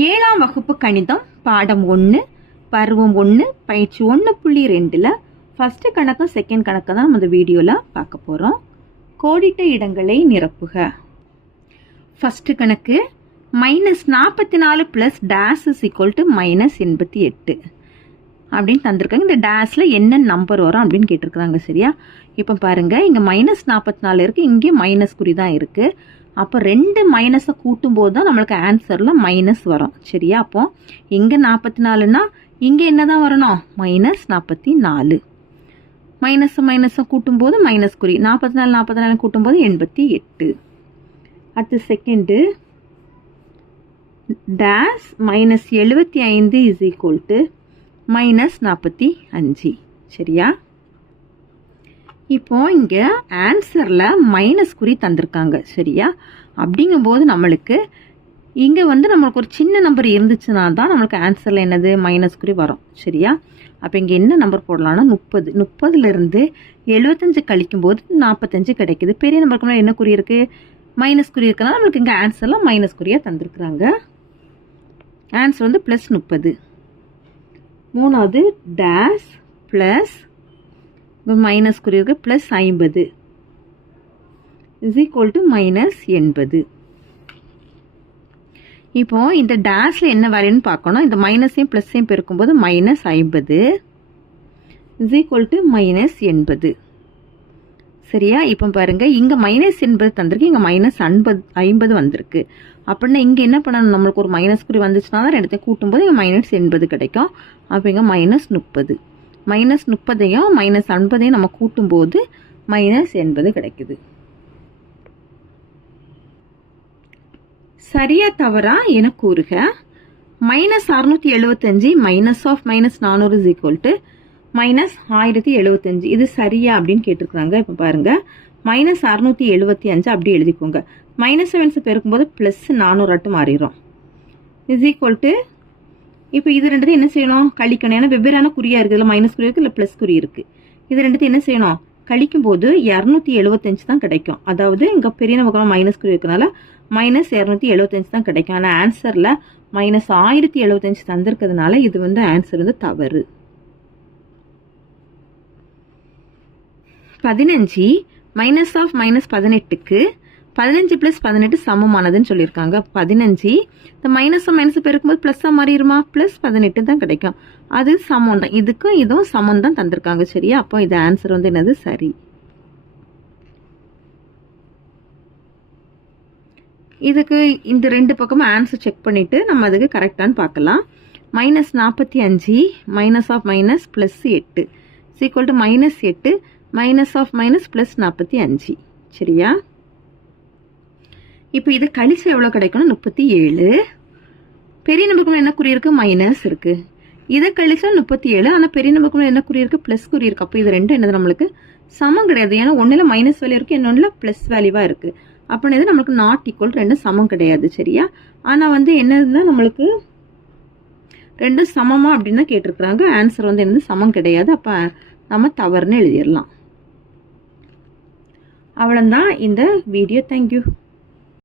ஏழாம் வகுப்பு கணிதம் பாடம் 1 பருவம் 1 பயிற்சி 1.2ல ஃபர்ஸ்ட் கணக்கும் செகண்ட் கணக்கு தான் நம்ம இந்த வீடியோல பார்க்க போறோம். கோடிட்ட இடங்களை நிரப்புக. ஃபர்ஸ்ட் கணக்கு -44 plus dash is equal to -88 அப்படின்னு தந்திருக்காங்க. இந்த டேஷ்ல என்ன நம்பர் வரும் அப்படின்னு கேட்டிருக்காங்க. சரியா? இப்போ பாருங்க, இங்க -44 இருக்கு, இங்கே மைனஸ் குறி தான் இருக்கு. அப்போ ரெண்டு மைனஸை கூட்டும் போது தான் நம்மளுக்கு ஆன்சர்ல மைனஸ் வரும். சரியா? அப்போ இங்க 44னா இங்க என்னதான் வரணும்? -44. மைனஸை கூட்டும் போது மைனஸ் குறி. 44 கூட்டும் போது 88. அடுத்து second dash -75 is equal to -45. சரியா? இப்போ இங்க ஆன்சர்ல மைனஸ் குறி தந்திருக்காங்க. சரியா? அப்படிங்கும்போது நம்மளுக்கு இங்க நம்மளுக்கு ஒரு சின்ன நம்பர் இருந்துச்சுன்னா தான் நம்மளுக்கு ஆன்சர்ல என்னது மைனஸ் குறி வரும். சரியா? அப்ப இங்க என்ன நம்பர் போடலாம்னா 30. 30ல இருந்து 75 கழிக்கும் போது 45 கிடைக்குது. பெரிய நம்பருக்கு என்ன குறி இருக்கு? மைனஸ் குறி இருக்குன்னா நம்மளுக்கு இங்க ஆன்சர்ல மைனஸ் குறியா தந்திருக்கிறாங்க. ஆன்சர் +30. மூணாவது டேஷ் பிளஸ் மைனஸ் குறி இருக்கு +50 இஸ் ஈக்குவல் டு -80. இப்போ இந்த டேஷ்ல என்ன வேல்யூன்னு பார்க்கணும். இந்த மைனஸையும் பிளஸையும் பெருக்கும்போது -50 இஸ் ஈக்குவல் டு -80. சரியா? இப்போ பாருங்க, இங்க -80 தந்திருக்கு, இங்க -50 வந்திருக்கு. அப்படின்னா இங்க என்ன பண்ணணும்? நம்மளுக்கு ஒரு மைனஸ் குறி வந்துச்சுன்னா தான் ரெண்டுத்தையும் கூட்டும் போது இங்க -80 கிடைக்கும். அப்போ இங்க -30. -30ஐயும் -50ஐயும் நம்ம கூட்டும் போது -80 கிடைக்குது. சரியா தவறா என கூறுக. -675 -400 இஸ் ஈக்குவல் டு -1075. இது சரியா அப்படின்னு கேட்டிருக்காங்க. இப்ப பாருங்க, -675 அப்படி எழுதிக்கோங்க. -7 பெருக்கும்போது +400 மாறிடும். இஸ் ஈக்குவல் டு இப்போ இது ரெண்டுத்தையும் என்ன செய்யணும்? கழிக்கணும். ஏன்னா வெவ்வேறான குறியா இருக்கு. இதுல மைனஸ் குறி இருக்கு, இல்ல பிளஸ் குறி இருக்கு. இது ரெண்டுத்தையும் என்ன செய்யணும்? கழிக்கும் போது 275 தான் கிடைக்கும். அதாவது இங்க பெரிய நமக்கு மைனஸ் குறி இருக்கனால -275 தான் கிடைக்கும். ஆனா ஆன்சர்ல -1075 தந்திருக்கிறதுனால இது ஆன்சர் தவறு. 15 -18க்கு 15 + 18 சமமானதுன்னு சொல்லியிருக்காங்க. 15 இந்த மைனஸ் பெருக்கும்போது பிளஸ்ஸா மாறிடுமா? +18 தான் கிடைக்கும். அது சமம் தான். இதுக்கும் இதுவும் சமம் தான் தந்திருக்காங்க. சரியா? அப்போ இது ஆன்சர் என்னது? சரி. இதுக்கு இந்த ரெண்டு பக்கமும் ஆன்சர் செக் பண்ணிட்டு நம்ம அதுக்கு கரெக்டான்னு பார்க்கலாம். -45 -+8 ஈக்குவல் டு -8 -+45. சரியா? இப்போ இது கழிச்சு எவ்வளவு கிடைக்கும்? 37. பெரிய நம்பருக்கு என்ன குறி இருக்கு? மைனஸ் இருக்கு. இதை கழிச்சா 37. ஆனா பெரிய நம்பருக்கு என்ன குறி இருக்கு? பிளஸ் குறி இருக்கு. அப்போ இது ரெண்டும் என்னது? நம்மளுக்கு சமம் கிடையாது. ஏன்னா ஒண்ணுல மைனஸ் வேல்யூ இருக்கு, இன்னொன்னுல பிளஸ் வேல்யூவா இருக்கு. அப்படின்னது நம்மளுக்கு நாட் ஈக்குவல், ரெண்டும் சமம் கிடையாது. சரியா? ஆனா என்னதுன்னா நம்மளுக்கு ரெண்டும் சமமா அப்படின்னு தான் கேட்டிருக்கிறாங்க. ஆன்சர் என்னது? சமம் கிடையாது. அப்ப நம்ம தவறுன்னு எழுதிடலாம். அவ்வளவுதான் இந்த வீடியோ. தேங்க்யூ.